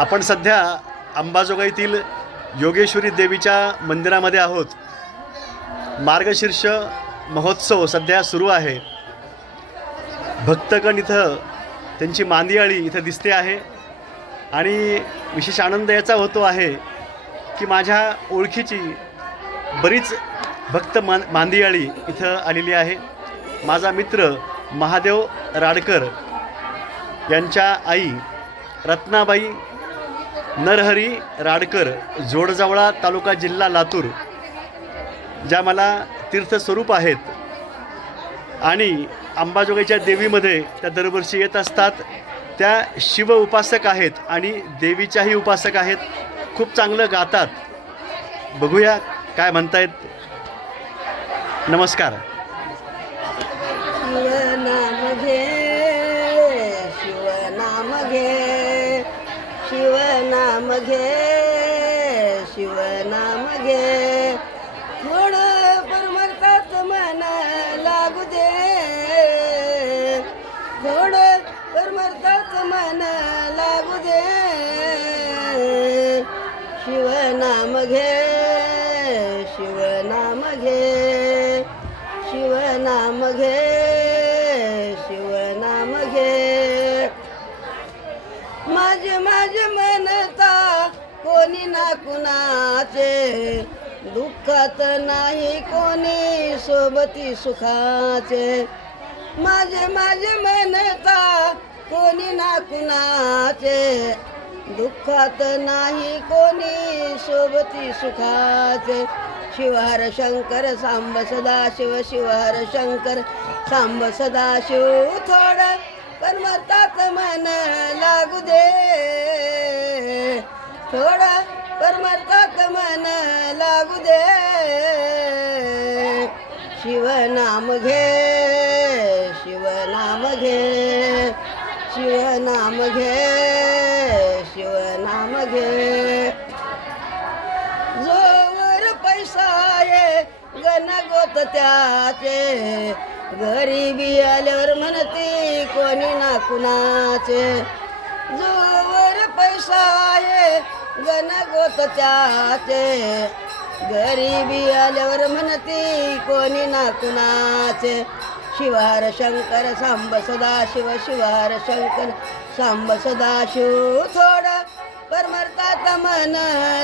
आपण सध्या अंबाजोगाईतील योगेश्वरी देवीच्या मंदिरामध्ये आहोत. मार्गशीर्ष महोत्सव सध्या सुरू आहे. भक्तगण इथं त्यांची मांदियाळी इथं दिसते आहे. आणि विशेष आनंद याचा होतो आहे की माझ्या ओळखीची बरीच भक्त मान मांदियाळी इथं आलेली आहे. माझा मित्र महादेव राडकर यांच्या आई रत्नाबाई नरहरी राडकर जोडजवळा तालुका जिल्हा लातूर ज्या मला तीर्थस्वरूप आहेत आणि अंबाजोगाईच्या देवीमध्ये त्या दरवर्षी येत असतात त्या शिव उपासक आहेत आणि देवीच्याही उपासक आहेत खूप चांगलं गातात. बघूया काय म्हणतायत. नमस्कार. शिवनाम घे शिवनाम घे. थोडं परमरतात मन लागू दे. थोडं परमरतात मन लागू दे. शिवनाम घे कोणी ना कुणाचे? दुःखात नाही कोणी सोबती सुखाचे. माझे माझे म्हणता कोणी ना कुणाचे? दुःखात नाही कोणी सोबती सुखाचे. शिवहर शंकर सांब सदा शिव शिवहर शंकर सांब सदा शिव थोड पण मतात मन लागू दे. थोडा परमार्थात मन लागू दे. शिवनाम घे शिवनाम घे शिवनाम घे शिवनाम घे. जोवर पैसा ये गण गोत त्याचे. गरीबी आल्यावर म्हणते कोणी ना कुणाचे. जोवर पैसा ये गण गोत त्याचे गरीबी आल्यावर म्हणती कोणी ना कुणाचे. शिवार शंकर सांब सदाशिव शिवार शंकर सांब सदाशिव थोडा थोडं मन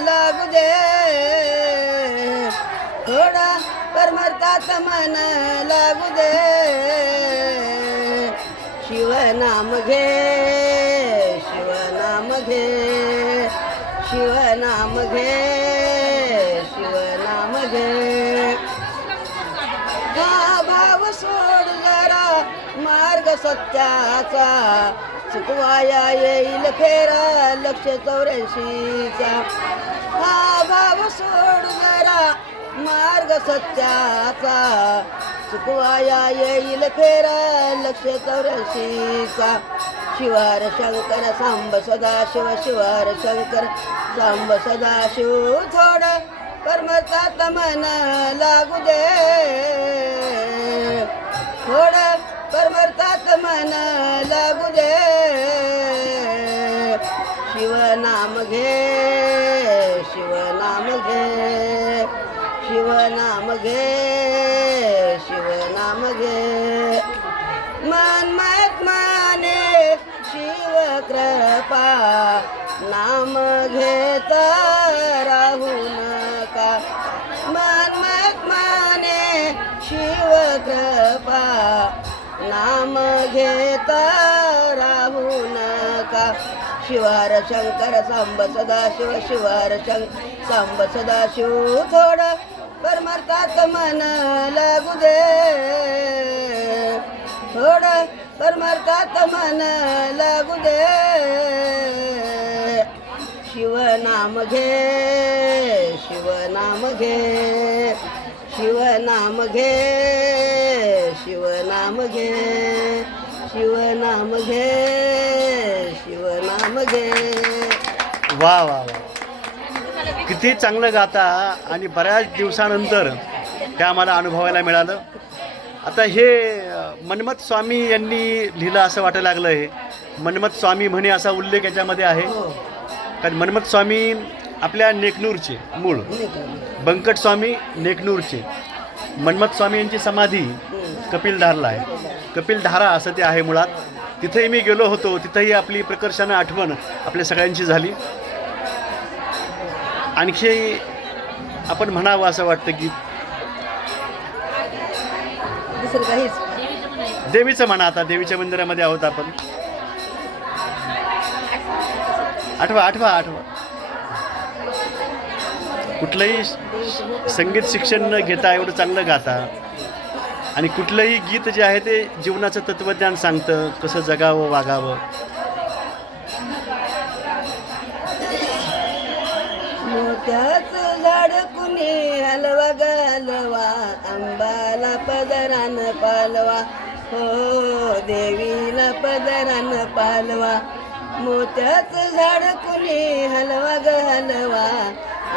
लागू दे. थोडा परमरतात मन लागू दे. शिवनाम घे शिवनाम घे. शिवनाम घे शिवनाम घे. हा भाव सोड जरा मार्ग सत्याचा. चुकवाया येईल फेरा लक्ष चौऱ्याऐंशीचा. हा भाव सोड जरा मार्ग सत्याचा. चुकवाया येईल फेरा लक्ष चौऱ्याऐंशीचा. शिवार शंकर सांब सदा शिव शिवार शंकर सांब सदा शिव थोडं परमतात मन लागू दे. थोडं परमतात मन लागू दे. शिवनाम घे शिवनाम घे शिवनाम घे शिवनाम घे. नाम घेत राहू नका. शिवार शंकर सांब सदाशिव शिवार शंक सांब सदाशिव थोड परमार्थात मन लागू दे. थोड परमार्थात मन लागू दे. शिवनाम घे शिवनाम घे शिवनाम घे. शिवनाम घे शिवनाम घे शिवनाम घे. वा वा वा. किती चांगलं गाता आणि बऱ्याच दिवसानंतर ते आम्हाला अनुभवायला मिळालं. आता हे मन्मथ स्वामी यांनी लिहिलं असं वाटायला लागलं आहे मन्मथ स्वामी म्हणे असा उल्लेख याच्यामध्ये आहे. हो. कारण मनमत स्वामी आपल्या नेकनूरचे मूळ. बंकट स्वामी नेकनूरचे. मनमत स्वामी यांची समाधी कपिलधारला आहे. कपिलधारा असं ते आहे मुळात. तिथेही मी गेलो होतो तिथंही आपली प्रकर्षानं आठवण आपल्या सगळ्यांची झाली. आणखी आपण म्हणावं असं वाटतं की देवीचं म्हणा आता देवीच्या मंदिरामध्ये आहोत आपण. आठवा आठवा आठवा. कुठलंही संगीत शिक्षण न घेता एवढं चांगलं गाता. आणि कुठलंही गीत जे आहे ते जीवनाचं तत्त्वज्ञान सांगतं कसं जगावं वागावं. मोत्याचं झाड कुणी हलवा घालवा आंबाला पदरान पालवा. हो देवीला पदरान पालवा. मोत्याचं झाड कुणी हलवा घालवा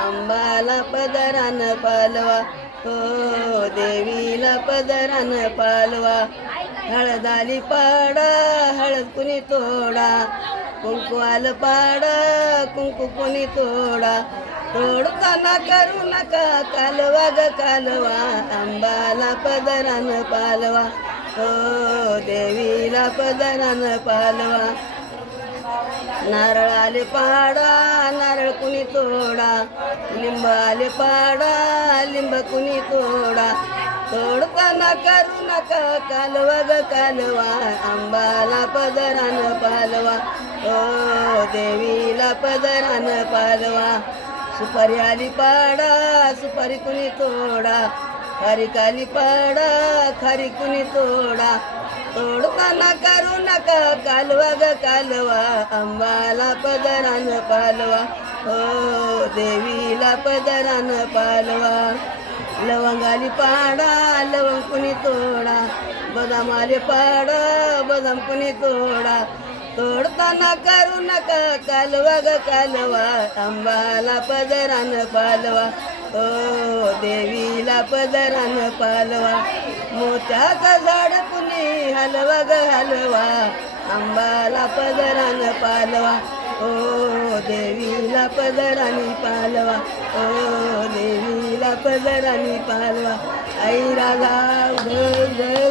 आंबाला पदरान पालवा. हो देवीला पदरान पालवा. हळद आली पाडा हळद कुणी तोडा? कुंकू आलं पाडा कुंकू कुणी तोडा? तोडताना करू नका कालवा ग कालवा आंबाला पदरान पालवा. हो देवीला पदरान पालवा. नारळ आले पाडा नारळ कुणी तोडा लिंब आले पाडा लिंब कुणी तोडा. तोडताना करू नका कालवा ग कालवा आंबाला पदरान पालवा. ओ देवीला पदरान पालवा. सुपारी आली पाडा सुपारी कुणी तोडा. खारी काली पाडा खारी कुणी तोडा. तोडताना करू नका कालवा ग कालवा आंबाला पदरान पालवा. हो देवीला पदरान पालवा. लवंगाली पाडा लवंग कुणी तोडा. बदामाले पाडा बदाम कुणी तोडा. तोडताना करू नका कालवा ग कालवा आंबाला पदरान पालवा. ओ देवीला पदरान पालवा मोत्याचं झाड कुणी हलवा ग हलवा आंबाला पदरान पालवा. ओ देवीला पदरानी पालवा ओ देवीला पदरानी पालवा. आई राधा जय